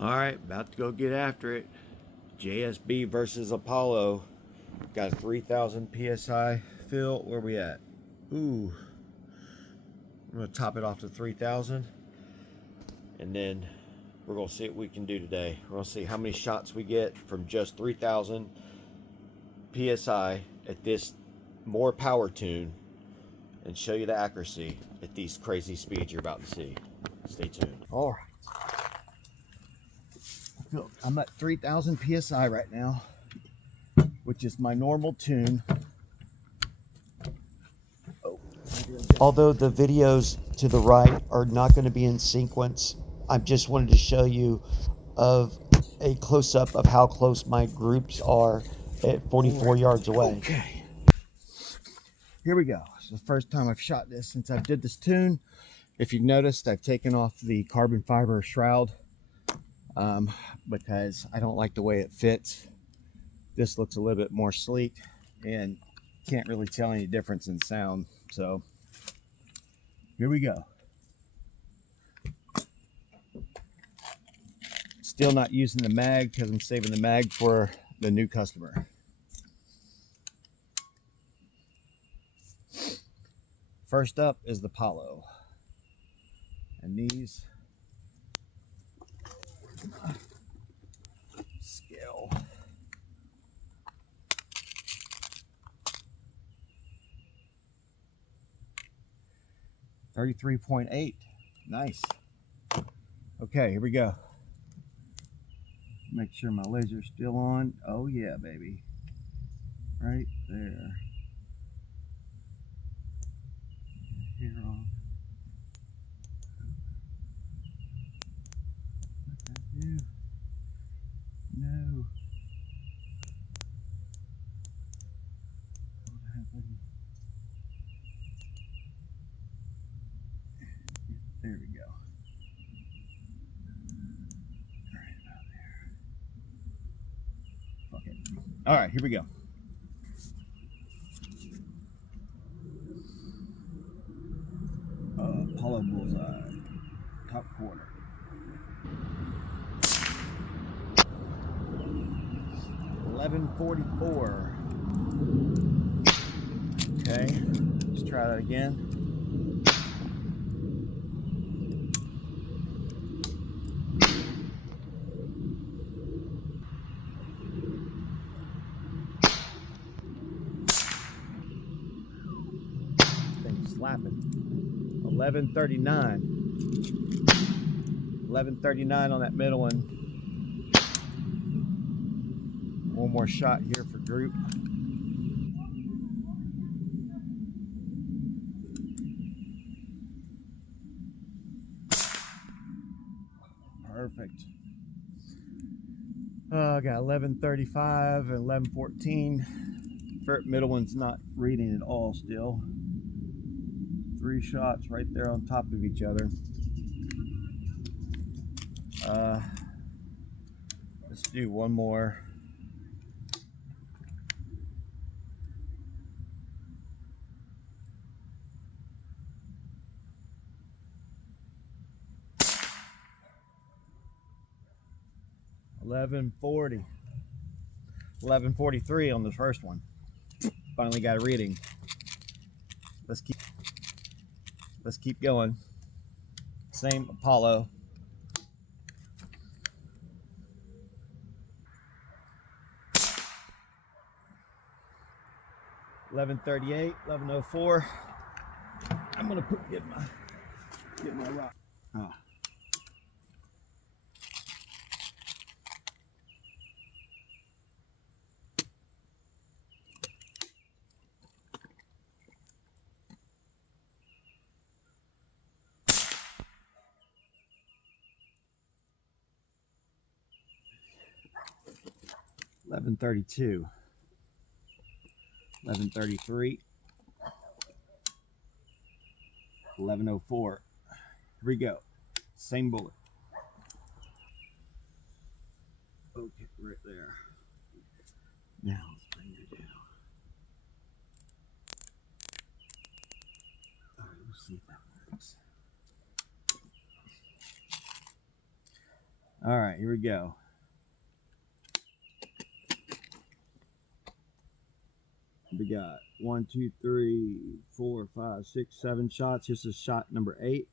All right, about to go get after it. JSB versus Apolo. Got a 3,000 PSI fill. Where we at? Ooh. I'm going to top it off to 3,000. And then we're going to see what we can do today. We're going to see how many shots we get from just 3,000 PSI at this more power tune, and show you the accuracy at these crazy speeds you're about to see. Stay tuned. All right. I'm at 3,000 PSI right now, which is my normal tune. Although the videos to the right are not going to be in sequence, I just wanted to show you of a close-up of how close my groups are at 44 yards away. Okay. Here we go. It's the first time I've shot this since I did this tune. If you've noticed, I've taken off the carbon fiber shroud because I don't like the way it fits. This looks a little bit more sleek and can't really tell any difference in sound. So here we go. Still not using the mag because I'm saving the mag for the new customer. First up is the Apolo. And these scale. .38. Nice. Okay, here we go. Make sure my laser's still on. Oh yeah, baby. Right there. Here off. What did I do? No. What happened? There we go. Right about there. Fuck it. All right, here we go. Apollo bullseye, top corner. .1144. Okay, let's try that again. Thing's slapping. 1139. 1139 on that middle one. One more shot here for group. Perfect. I got 1135 and 1114. Middle one's not reading at all still. 3 shots right there on top of each other. Let's do one more. .1140. 1143 on the first one. Finally got a reading. Let's keep going. Same Apolo. .1138, 1104. I'm gonna get my rock. Oh. .1132. 1133. 1104. Here we go. Same bullet. Okay, right there. Now let's bring her down. All right, let's see if that works. All right, here we go. We got 1, 2, 3, 4, 5, 6, 7 shots. This is shot number 8.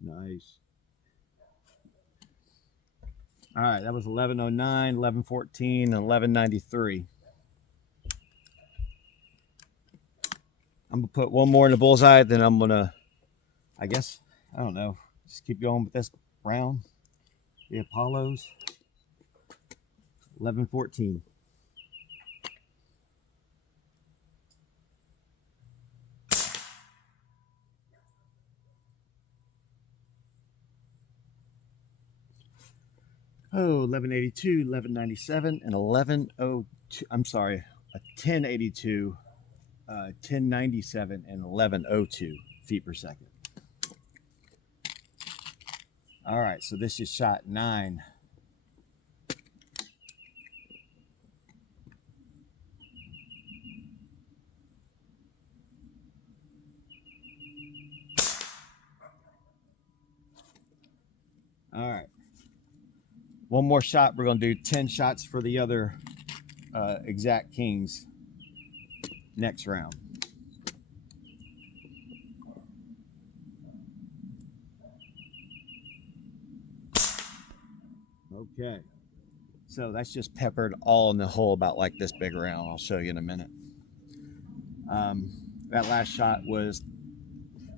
Nice. All right, that was 11:09, 11:14, and 11:93. I'm gonna put one more in the bullseye, then I'm gonna, I guess, I don't know, just keep going with this round. The Apolos. 11:14. Oh, 1182, 1197, and 1102. I'm sorry, a 1082, 1097, and 1102 feet per second. All right, so this is shot 9. All right. One more shot. We're going to do 10 shots for the other exact kings next round. Okay. So that's just peppered all in the hole about like this big around. I'll show you in a minute. That last shot was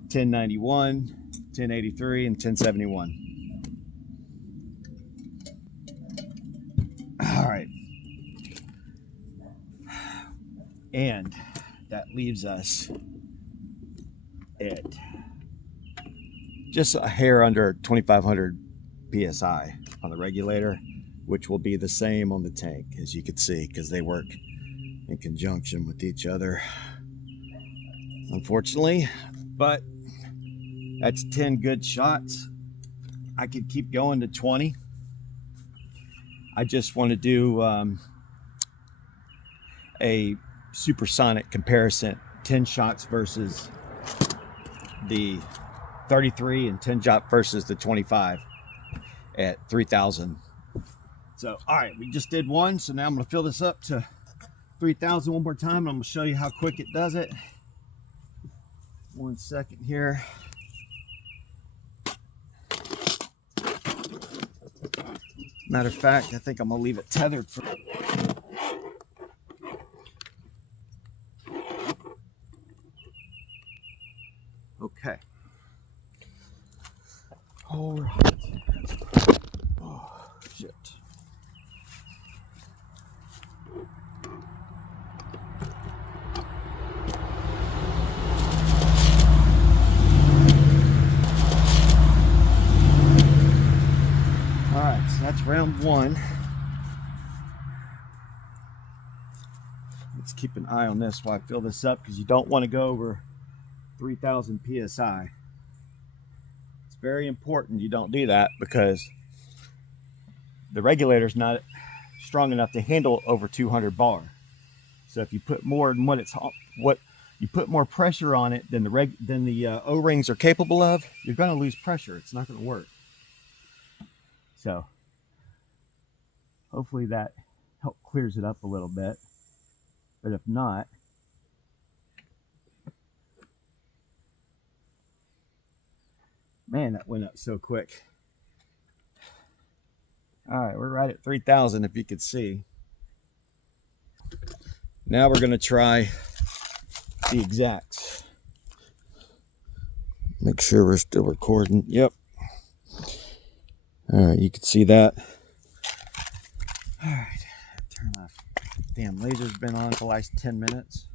1091, 1083, and 1071. All right. And that leaves us at just a hair under 2,500 PSI on the regulator, which will be the same on the tank, as you can see, because they work in conjunction with each other, unfortunately. But that's 10 good shots. I could keep going to 20. I just want to do a supersonic comparison, 10 shots versus the 33 and 10 shot versus the 25 at 3,000. So, all right, we just did one. So now I'm going to fill this up to 3,000 one more time. And I'm going to show you how quick it does it. 1 second here. Matter of fact, I think I'm going to leave it tethered for... Okay. All right. Oh, shit. All right, so that's round 1. Let's keep an eye on this while I fill this up, because you don't want to go over 3,000 PSI. It's very important you don't do that, because the regulator's not strong enough to handle over 200 bar. So if you put more than what you put more pressure on it than the O-rings are capable of, you're going to lose pressure. It's not going to work. So hopefully that clears it up a little bit. But if not, man, that went up so quick. All right, we're right at 3,000 if you could see. Now we're going to try the exacts. Make sure we're still recording. Yep. All right, you can see that. All right, turn my damn laser's been on for the last 10 minutes.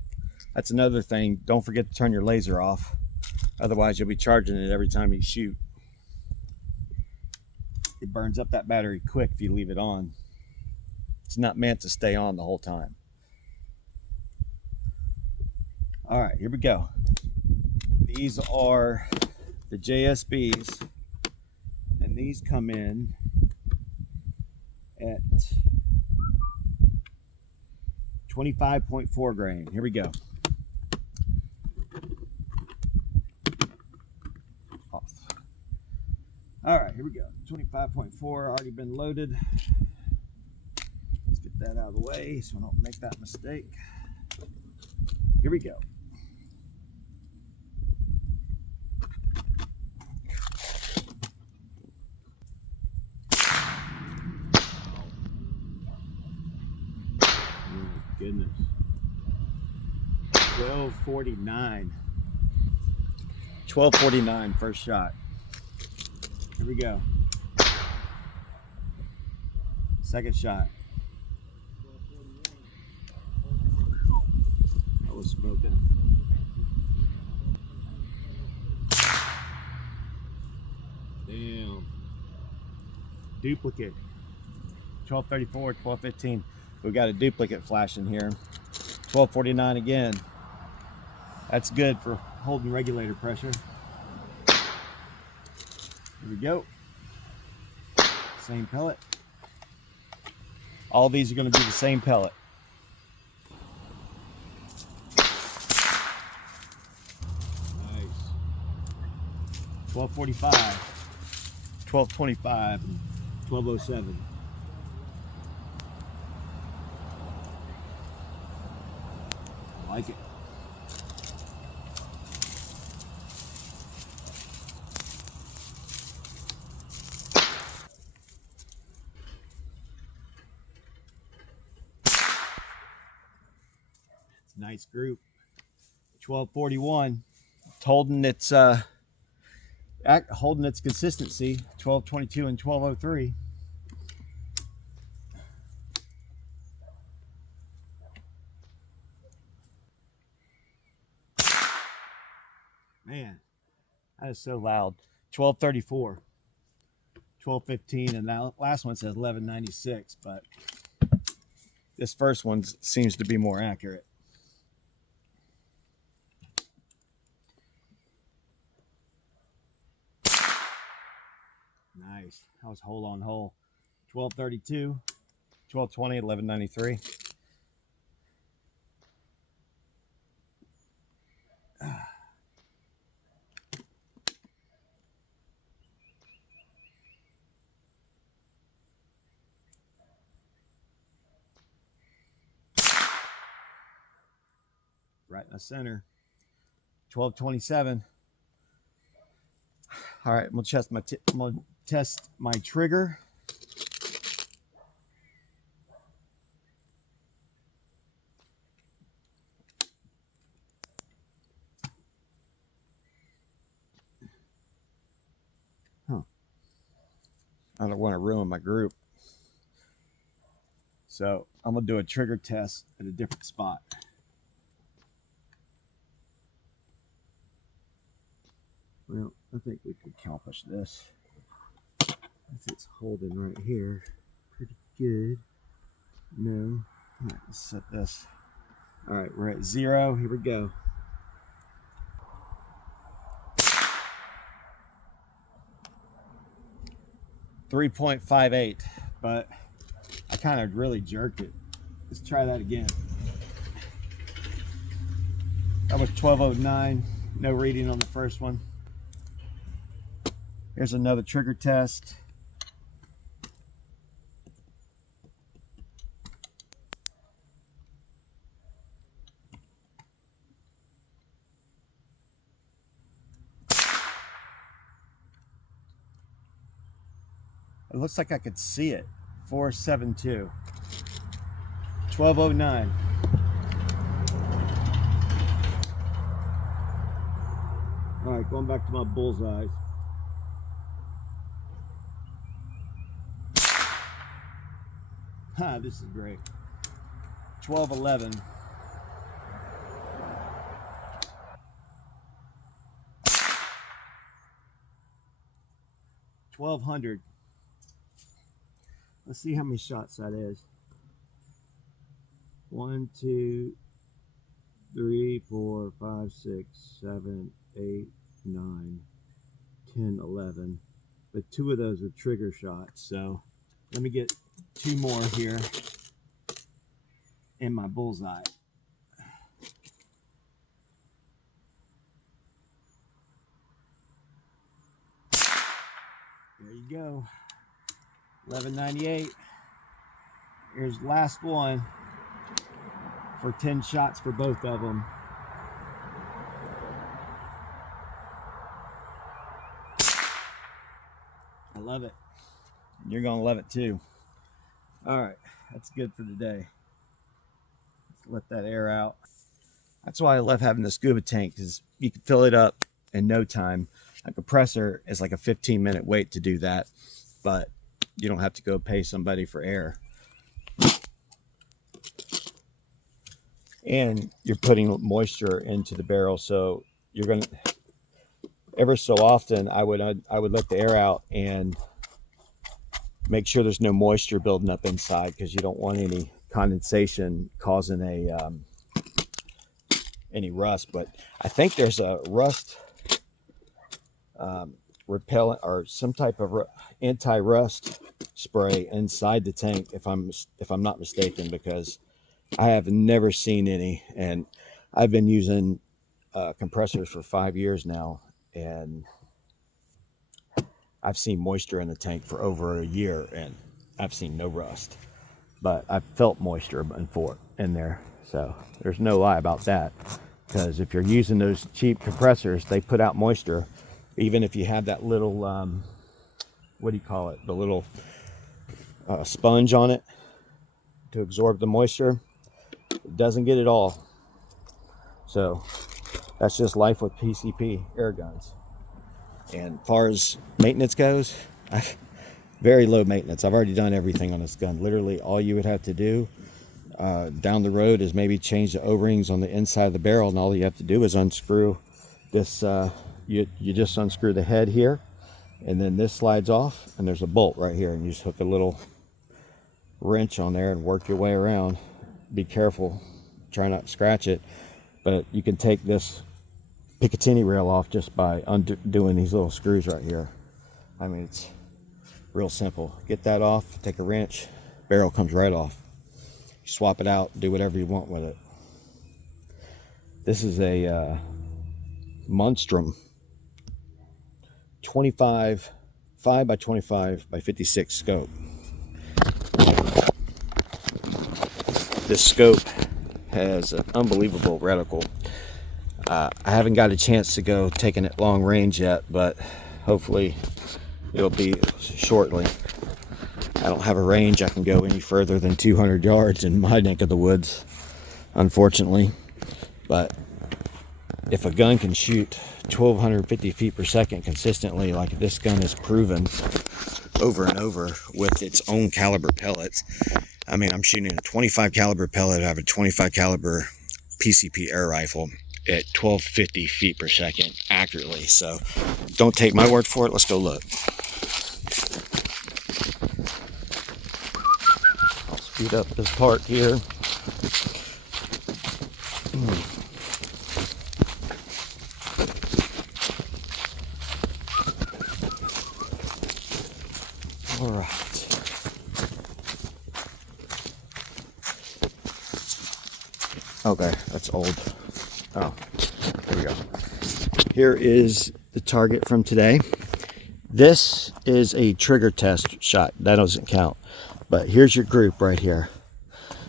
That's another thing. Don't forget to turn your laser off. Otherwise, you'll be charging it every time you shoot. It burns up that battery quick if you leave it on. It's not meant to stay on the whole time. All right, here we go. These are the JSBs, and these come in at 25.4 grain. Here we go. All right, here we go. 25.4 already been loaded. Let's get that out of the way so I don't make that mistake. Here we go. Oh, goodness. 1249. 1249 first shot. Here we go. Second shot. I was smoking. Damn. Duplicate. 1234, 1215. We got a duplicate flashing here. 1249 again. That's good for holding regulator pressure. Here we go. Same pellet. All these are going to be the same pellet. Nice. 1245, 1225, and 1207. I like it. Nice group. 1241. It's holding its consistency. 1222 and 1203. Man, that is so loud. 1234. 1215, and that last one says 1196, but this first one seems to be more accurate. Nice. That was hole on hole. 1232, 1220, 1193. Right in the center. 1227. All right, I'm gonna test my trigger. I don't want to ruin my group, so I'm gonna do a trigger test at a different spot. Well, I think we could accomplish this. It's holding right here. Pretty good. No. All right, let's set this. All right, we're at 0. Here we go. .58, but I kind of really jerked it. Let's try that again. That was 1209. No reading on the first one. Here's another trigger test. It looks like I could see it. 472. 1209. All right, going back to my bullseyes. This is great. 1211. 1200. Let's see how many shots that is. 1, 2, 3, 4, 5, 6, 7, 8, 9, 10, 11. But 2 of those are trigger shots. So let me get 2 more here in my bullseye. There you go. 1198. Here's the last one for 10 shots for both of them. I love it. You're gonna love it too. All right, that's good for today. Let's let that air out. That's why I love having the scuba tank, because you can fill it up in no time. A compressor is like a 15-minute wait to do that, but you don't have to go pay somebody for air. And you're putting moisture into the barrel, so you're gonna, ever so often I would let the air out and make sure there's no moisture building up inside, because you don't want any condensation causing any rust. But I think there's a rust repellent or some type of anti-rust spray inside the tank, if I'm not mistaken, because I have never seen any, and I've been using compressors for 5 years now, and I've seen moisture in the tank for over a year, and I've seen no rust, but I've felt moisture in there. So there's no lie about that, because if you're using those cheap compressors, they put out moisture. Even if you have that little, what do you call it? The little sponge on it to absorb the moisture, it doesn't get it all. So that's just life with PCP air guns. And as far as maintenance goes, very low maintenance. I've already done everything on this gun. Literally all you would have to do down the road is maybe change the O-rings on the inside of the barrel, and all you have to do is unscrew this. You just unscrew the head here, and then this slides off, and there's a bolt right here, and you just hook a little wrench on there and work your way around. Be careful, try not to scratch it, but you can take this Picatinny rail off just by undoing these little screws right here. I mean, it's real simple. Get that off, take a wrench, barrel comes right off. You swap it out, do whatever you want with it. This is a Monstrum 5 by 25 by 56 scope. This scope has an unbelievable reticle. I haven't got a chance to go taking it long range yet, but hopefully it'll be shortly. I don't have a range I can go any further than 200 yards in my neck of the woods, unfortunately. But if a gun can shoot 1,250 feet per second consistently, like this gun has proven over and over with its own caliber pellets. I mean, I'm shooting a 25 caliber pellet. I have a 25 caliber PCP air rifle at 1,250 feet per second accurately. So don't take my word for it. Let's go look. I'll speed up this part here. All right. Okay, that's old. Oh, there we go. Here is the target from today. This is a trigger test shot. That doesn't count. But here's your group right here.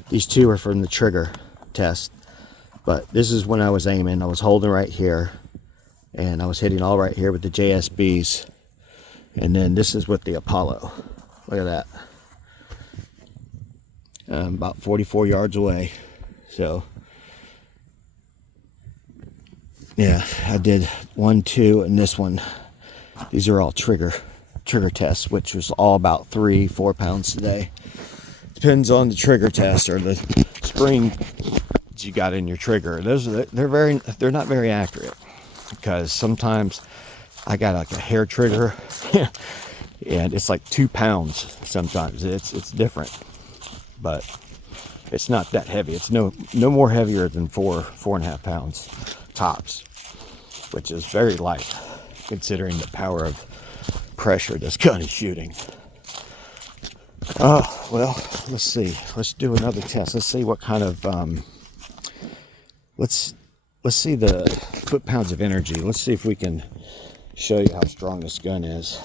These two are from the trigger test. But this is when I was aiming. I was holding right here, and I was hitting all right here with the JSBs. And then this is with the Apolo. Look at that. About 44 yards away. So yeah, I did 1, 2, and this one. These are all trigger tests, which was all about 3-4 pounds today. Depends on the trigger test or the spring you got in your trigger. They're not very accurate, because sometimes I got like a hair trigger and it's like 2 pounds. Sometimes it's different, but it's not that heavy. It's no more heavier than 4.5 pounds tops, which is very light considering the power of pressure this gun is shooting. Oh, well, let's see. Let's do another test. Let's see what kind of let's see the foot-pounds of energy. Let's see if we can show you how strong this gun is.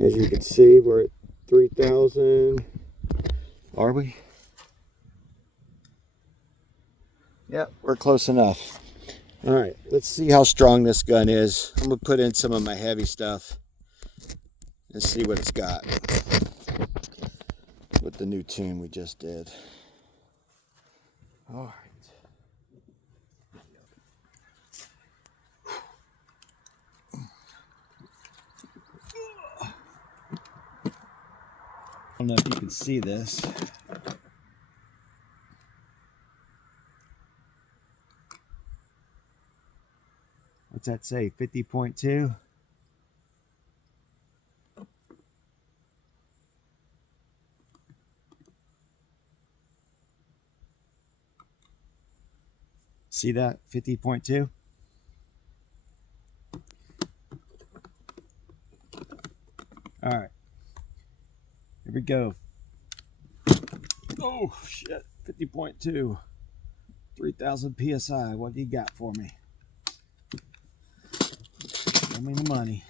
As you can see, we're at 3,000. Are we? Yep, we're close enough. All right, let's see how strong this gun is. I'm gonna put in some of my heavy stuff and see what it's got with the new tune we just did. All right. I don't know if you can see this. What's that say? 50.2? See that? 50.2? All right. Here we go. Oh, shit. 50.2. 3,000 PSI. What do you got for me? Show me the money.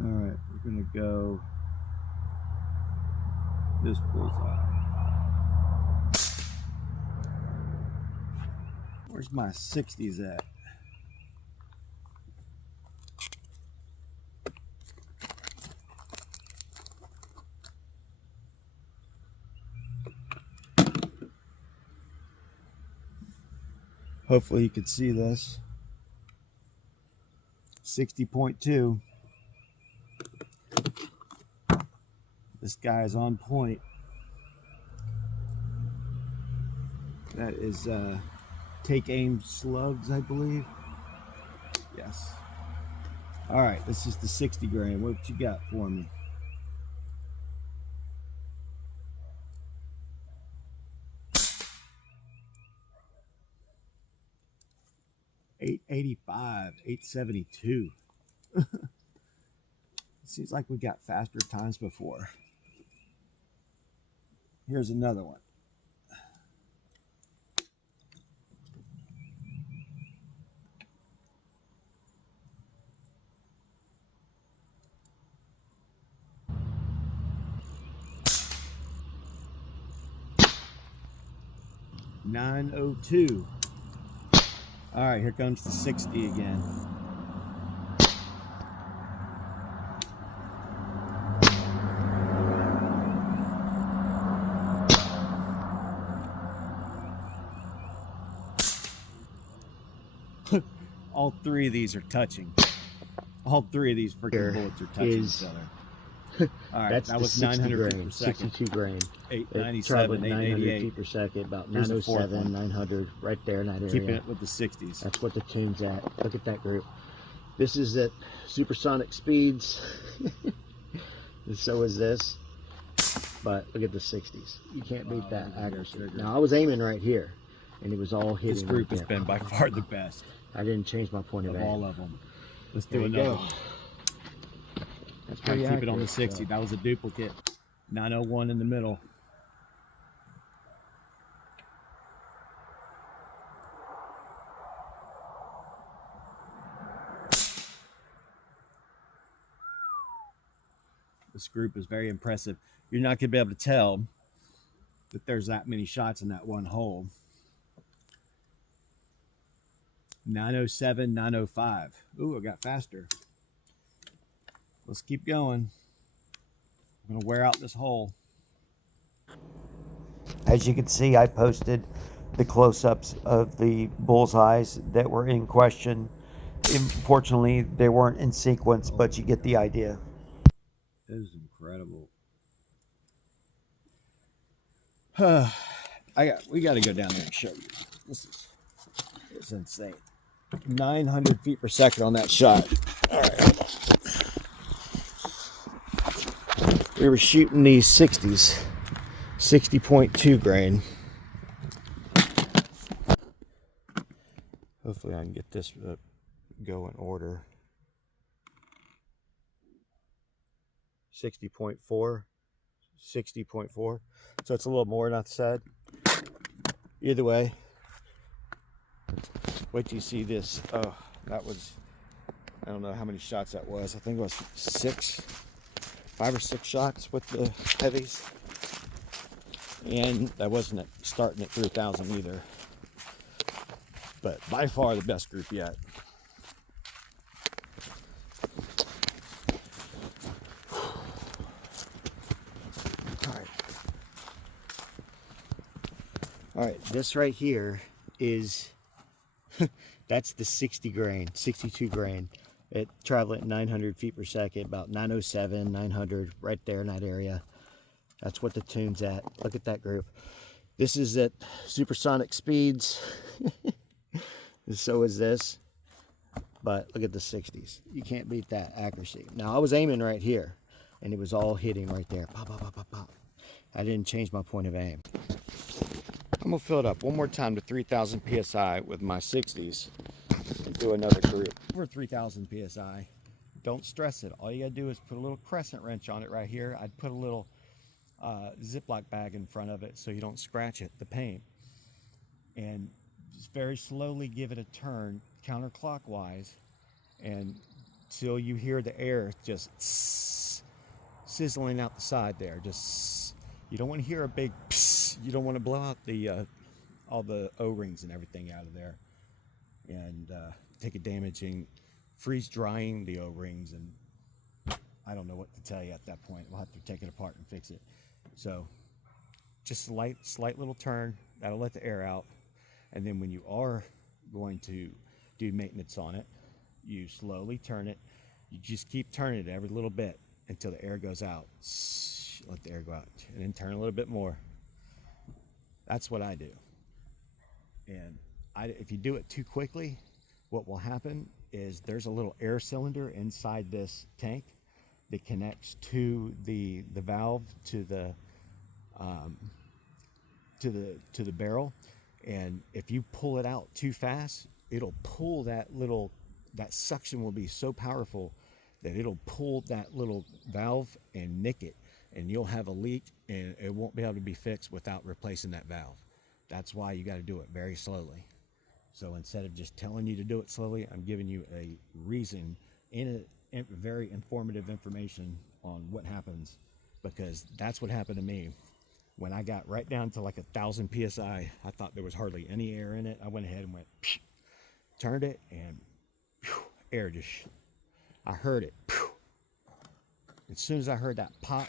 All right, we're gonna go this bullseye. Where's my 60s at? Hopefully you can see this. 60.2. This guy is on point. That is take aim slugs, I believe. Yes. All right, this is the 60 grain. What you got for me? $885, $872. Seems like we got faster times before. Here's another one. $902. All right, here comes the 60 again. All three of these are touching. All three of these freaking bullets are touching each other. All right, that was 900 feet per second. 62 grain. 897, 888 feet per second, about 907, 900, right there in that area. Keeping it with the 60s. That's what the tune's at. Look at that group. This is at supersonic speeds. And so is this. But look at the 60s. You can't beat that accuracy. Now, I was aiming right here, and it was all hitting. This group has been by far the best. I didn't change my point of aim. All of them. Let's do another one. That's pretty keep it on the 60. That was a duplicate. 901 in the middle. This group is very impressive. You're not going to be able to tell that there's that many shots in that one hole. 907, 905. Ooh, it got faster. Let's keep going. I'm going to wear out this hole. As you can see, I posted the close-ups of the bullseyes that were in question. Unfortunately, they weren't in sequence, but you get the idea. This is incredible. We got to go down there and show you. This is insane. 900 feet per second on that shot. All right. We were shooting these 60s, 60.2 grain. Hopefully I can get this go in order. 60.4, 60.4. So it's a little more than I said. Either way, wait till you see this. Oh, that was, I don't know how many shots that was. I think it was 5 or 6 shots with the heavies. And that wasn't starting at 3,000 either. But by far the best group yet. All right, this right here is, that's the 60 grain, 62 grain. It traveling at 900 feet per second, about 907, 900, right there in that area. That's what the tune's at. Look at that group. This is at supersonic speeds. So is this. But look at the 60s. You can't beat that accuracy. Now, I was aiming right here, and it was all hitting right there. Pop, pop, pop, pop, pop. I didn't change my point of aim. I'm going to fill it up one more time to 3,000 PSI with my 60s and do another group. Over 3,000 PSI. Don't stress it. All you got to do is put a little crescent wrench on it right here. I'd put a little Ziploc bag in front of it so you don't scratch it, the paint. And just very slowly give it a turn counterclockwise until you hear the air just sizzling out the side there. Just, you don't want to hear a big pss. You don't want to blow out the all the O-rings and everything out of there and take a damaging, freeze drying the O-rings, and I don't know what to tell you at that point. We'll have to take it apart and fix it. So just slight little turn, that'll let the air out. And then when you are going to do maintenance on it, you slowly turn it. You just keep turning it every little bit until the air goes out. Let the air go out, and then turn a little bit more. That's what I do. And if you do it too quickly, what will happen is there's a little air cylinder inside this tank that connects to the valve to the barrel, and if you pull it out too fast, it'll pull that suction will be so powerful that it'll pull that little valve and nick it, and you'll have a leak, and it won't be able to be fixed without replacing that valve. That's why you got to do it very slowly. So instead of just telling you to do it slowly, I'm giving you a reason in a very informative information on what happens, because that's what happened to me. When I got right down to like 1,000 PSI, I thought there was hardly any air in it. I went ahead and went, psh, turned it, and phew, air just, I heard it. Phew. As soon as I heard that pop,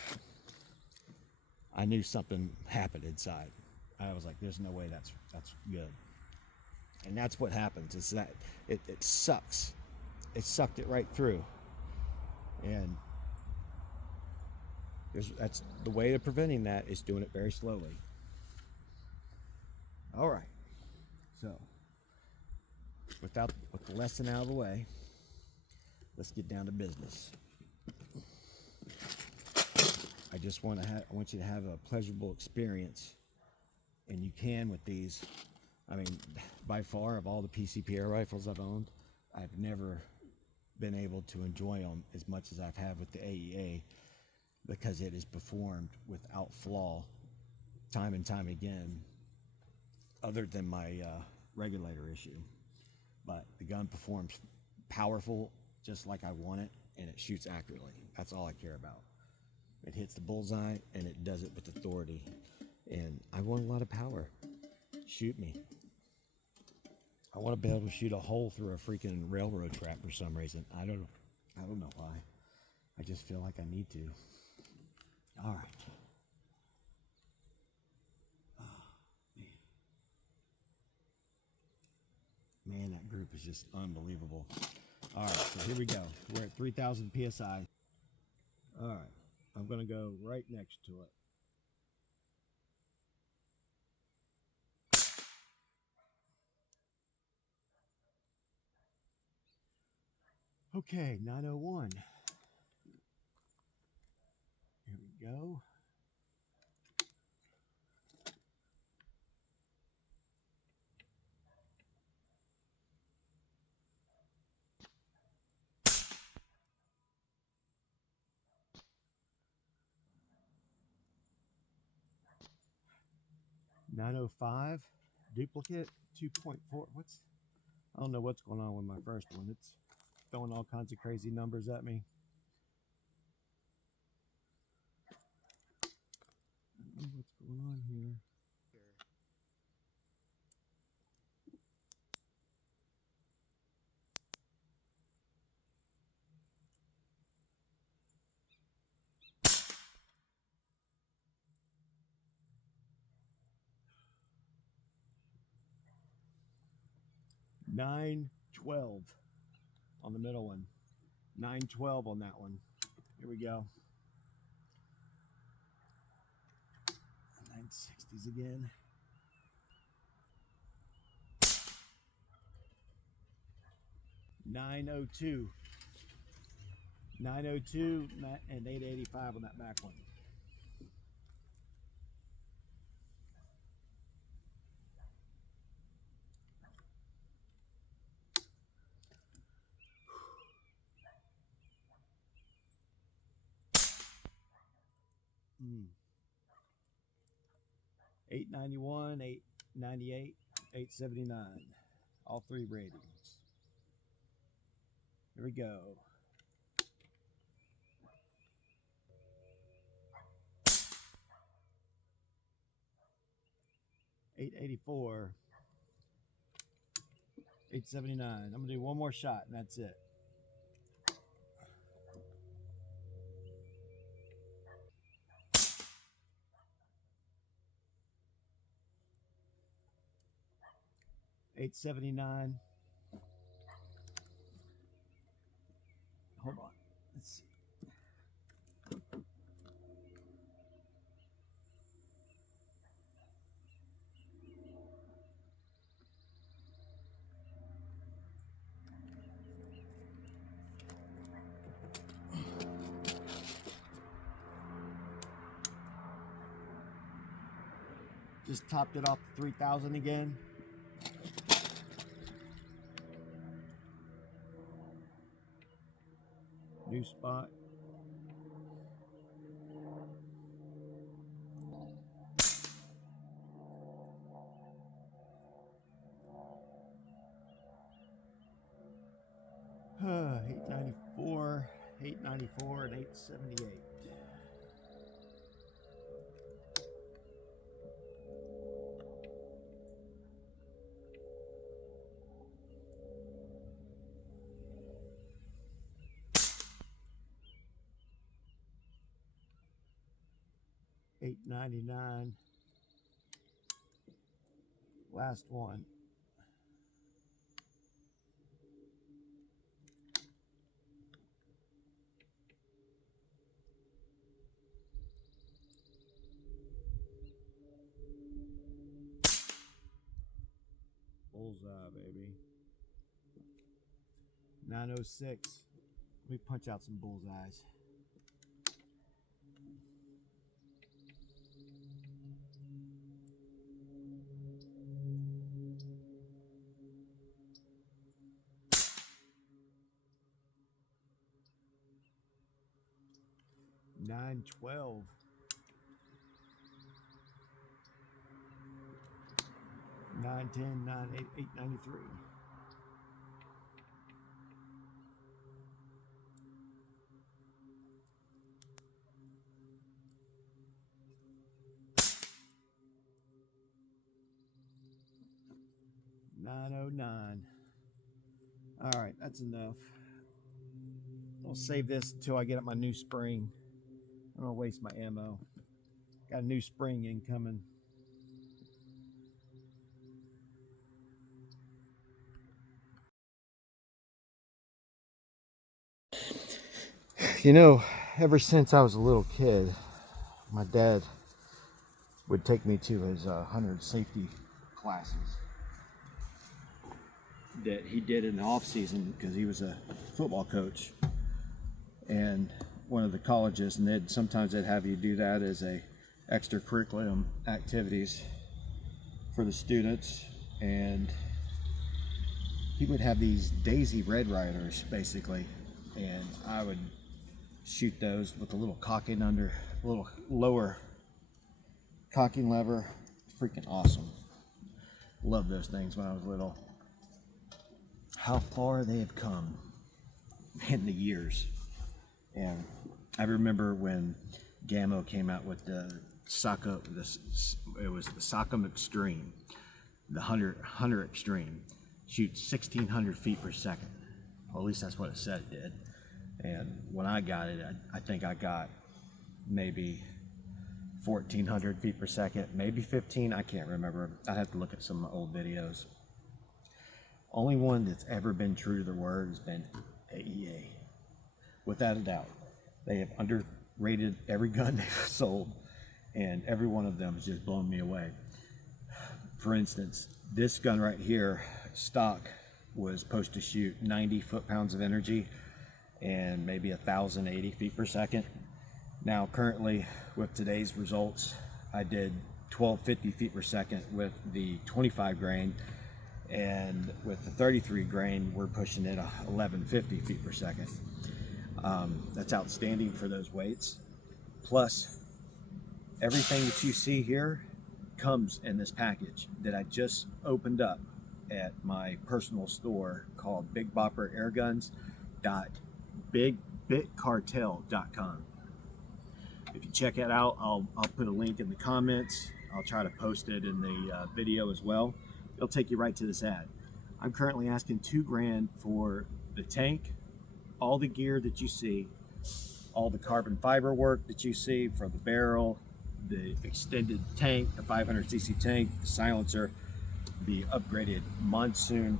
I knew something happened inside. I was like, there's no way that's good. And that's what happens, is that it sucks. It sucked it right through. And that's the way of preventing that, is doing it very slowly. All right. So, with the lesson out of the way, let's get down to business. I just want you to have a pleasurable experience, and you can with these. I mean, by far, of all the PCP air rifles I've owned, I've never been able to enjoy them as much as I've had with the AEA, because it is performed without flaw time and time again, other than my regulator issue. But the gun performs powerful just like I want it, and it shoots accurately. That's all I care about. It hits the bullseye, and it does it with authority. And I want a lot of power. Shoot me. I want to be able to shoot a hole through a freaking railroad track for some reason. I don't know why. I just feel like I need to. All right. Oh, man, that group is just unbelievable. All right, so here we go. We're at 3,000 PSI. All right, I'm going to go right next to it. Okay, 901. Here we go. 905 duplicate 2.4. I don't know what's going on with my first one. It's throwing all kinds of crazy numbers at me. I don't know what's going on here. 912 on the middle one. 912 on that one. Here we go. 960s again. 902. 902 and 885 on that back one. Mm. 891, 898, 879. All three ratings. Here we go. 884, 879. I'm gonna do one more shot and that's it. $879. Hold on. Let's see. Just topped it off to 3,000 again. New spot. $894, $894, and $878. $899. Last one. Bullseye, baby. 906. Let me punch out some bullseyes. $912. 910, 988, 893. $909. All right, that's enough. I'll save this until I get up my new spring. I don't waste my ammo. Got a new spring incoming. You know, ever since I was a little kid, my dad would take me to his hunter safety classes that he did in the off season because he was a football coach and one of the colleges, and sometimes they'd have you do that as a extracurricular activities for the students. And he would have these Daisy Red Riders basically, and I would shoot those with a little cocking under, a little lower cocking lever, freaking awesome. Love those things when I was little. How far they have come in the years. And I remember when Gammo came out with the Socko, it was the Socko Extreme, the Hunter Extreme, shoots 1,600 feet per second. Well, at least that's what it said it did. And when I got it, I think I got maybe 1,400 feet per second, maybe 15, I can't remember. I'd have to look at some old videos. Only one that's ever been true to their word has been AEA. Without a doubt. They have underrated every gun they've sold, and every one of them has just blown me away. For instance, this gun right here, stock, was supposed to shoot 90 foot-pounds of energy and maybe 1,080 feet per second. Now currently, with today's results, I did 1,250 feet per second with the 25 grain, and with the 33 grain, we're pushing it 1,150 feet per second. That's outstanding for those weights. Plus, everything that you see here comes in this package that I just opened up at my personal store called bigbopper.airguns.bigbitcartel.com. If you check it out, I'll put a link in the comments. I'll try to post it in the video as well. It'll take you right to this ad. I'm currently asking $2 grand for the tank, all the gear that you see, all the carbon fiber work that you see for the barrel, the extended tank, the 500cc tank, the silencer, the upgraded Monstrum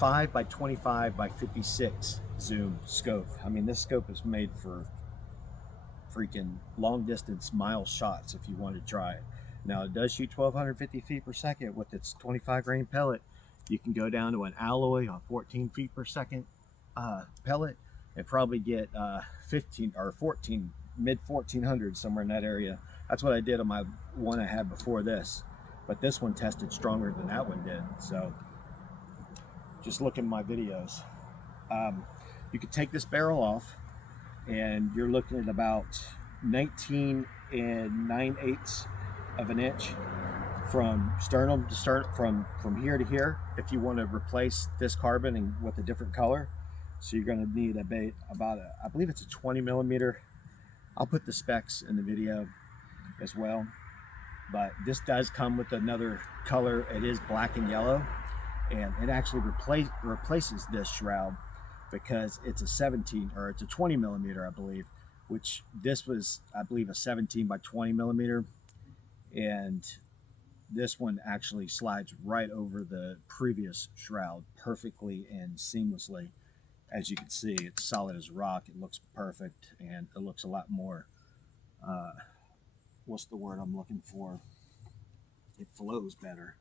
5 by 25 by 56 zoom scope. I mean, this scope is made for freaking long distance mile shots if you want to try it. Now it does shoot 1,250 feet per second with its 25 grain pellet. You can go down to an alloy on 14 feet per second pellet and probably get 15 or 14, mid 1400, somewhere in that area. That's what I did on my one I had before this, but this one tested stronger than that one did. So just look in my videos. You could take this barrel off and you're looking at about 19 9/8 of an inch from sternum to sternum, from here to here, if you want to replace this carbon and with a different color. So you're going to need about I believe it's a 20 millimeter. I'll put the specs in the video as well, but this does come with another color. It is black and yellow, and it actually replaces this shroud because it's a 17 or it's a 20 millimeter, I believe, which this was, I believe, a 17 by 20 millimeter, and this one actually slides right over the previous shroud perfectly and seamlessly. As you can see, it's solid as rock. It looks perfect, and it looks a lot more, what's the word I'm looking for? It flows better.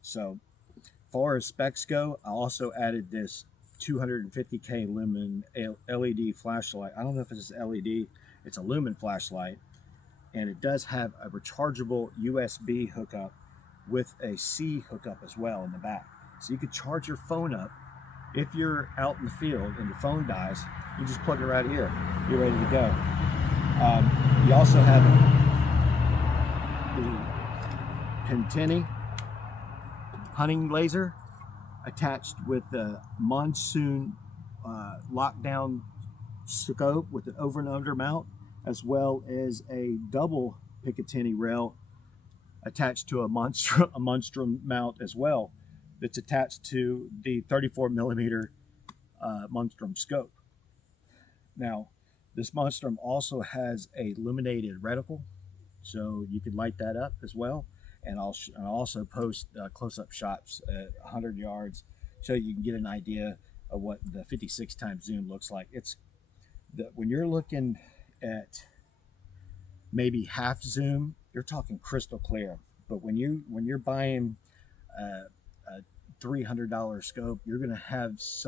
So, as far as specs go, I also added this 250K lumen LED flashlight. I don't know if it's LED. It's a lumen flashlight, and it does have a rechargeable USB hookup with a C hookup as well in the back. So you could charge your phone up. If you're out in the field and your phone dies, you just plug it right here. You're ready to go. You also have the Pentini hunting laser attached with the Monsoon lockdown scope with an over and under mount, as well as a double Picatinny rail attached to a Monstrum mount as well, that's attached to the 34 millimeter Monstrum scope. Now, this Monstrum also has a illuminated reticle, so you could light that up as well. And I'll also post close-up shots at 100 yards, so you can get an idea of what the 56 times zoom looks like. When you're looking at maybe half zoom, you're talking crystal clear. But when you're buying a $300 scope, you're going to have it's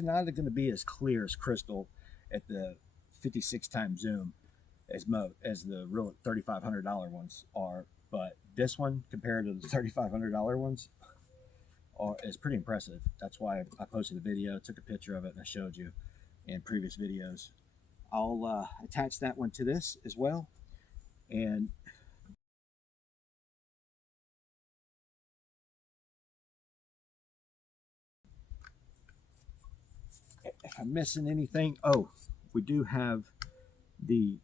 not going to be as clear as crystal at the 56 times zoom as the real $3,500 ones are. But this one, compared to the $3,500 ones, is pretty impressive. That's why I posted a video, took a picture of it, and I showed you in previous videos. I'll attach that one to this as well. And if I'm missing anything, oh, we do have the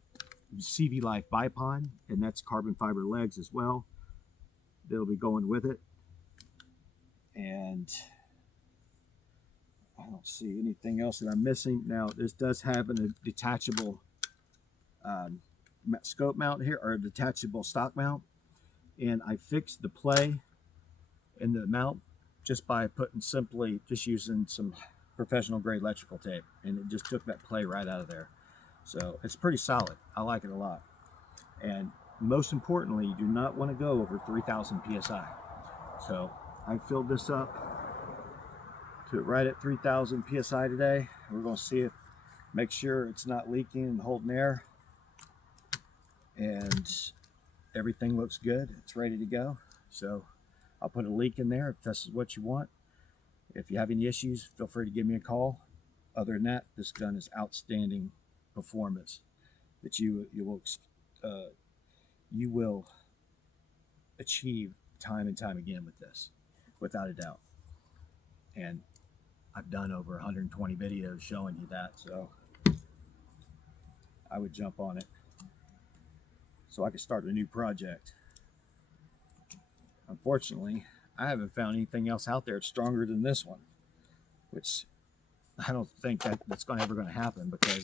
CV Life bipod, and that's carbon fiber legs as well. That'll be going with it. And I don't see anything else that I'm missing. Now, this does have a detachable scope mount here, or a detachable stock mount. And I fixed the play in the mount just by just using some professional grade electrical tape. And it just took that play right out of there. So it's pretty solid. I like it a lot. And most importantly, you do not want to go over 3,000 PSI. So I filled this up to right at 3,000 PSI today. We're going to see it, make sure it's not leaking and holding air. And everything looks good. It's ready to go. So I'll put a leak in there if this is what you want. If you have any issues, feel free to give me a call. Other than that, this gun is outstanding performance that you will achieve time and time again with this, without a doubt. And I've done over 120 videos showing you that, so I would jump on it so I could start a new project. Unfortunately, I haven't found anything else out there stronger than this one, which I don't think that's ever going to happen, because